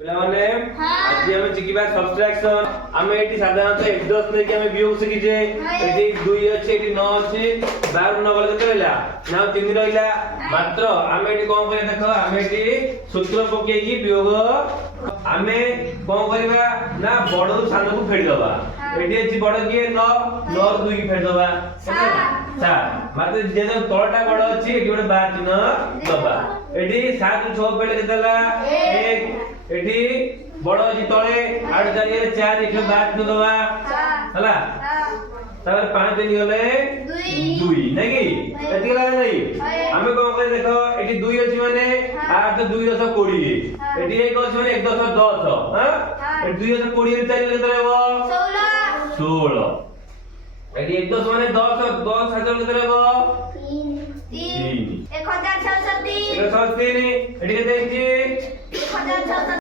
ପିଲାମାନେ ଆଜି ଆମେ ଶିଖିବା ସବଟ୍ରାକ୍ସନ। ଆମେ ଏଠି ସାଧାରଣତଃ 1 10 ନେଇକି ଆମେ ବିୟୋଗ ଶିଖିଛେ। ଏଠି 2 ଅଛି, ଏଠି 9 ଅଛି, 12 ନ ଗଲେ କେତେ ରହିଲା ନା 3 ରହିଲା। ମାତ୍ର ଆମେ ଏଠି କଣ କରିବା ଦେଖ, ଆମେ ଏଠି ସୂତ୍ର ପକେଇକି ବିୟୋଗ ଆମେ କଣ କରିବା ନା ବଡରୁ ସାନକୁ ଫେରି ଦବା। ଏଠି ଅଛି ବଡ କିଏ 9, 9 ରୁ 2 କି ଫେରି ଦବା 7। ମାତ୍ର ଯେହେତୁ ତଳଟା ବଡ ଅଛି ଏଠି ଗୋଟେ 12 ଚିହ୍ନ ଦବା। ଏଠି 7 ରୁ 6 ଫେରିଲେ କେତେ ହେଲା 1। एठी बड़ अछि तळे आड जारिये 4 एठी 12 चिन्ह दवा हला। तापर 5 नि गले 2 नै कि एति गला नै। हमें कोन करे देखो एठी 2 अछि माने 8 2 10 20। एठी 1 अछि माने 1 10 10 हां। एठी 2 10 20 रे 4 केते रहबो 16। एठी 1 10 माने 10 10 7 केते रहबो 3 1603 एठी केते अछि 1600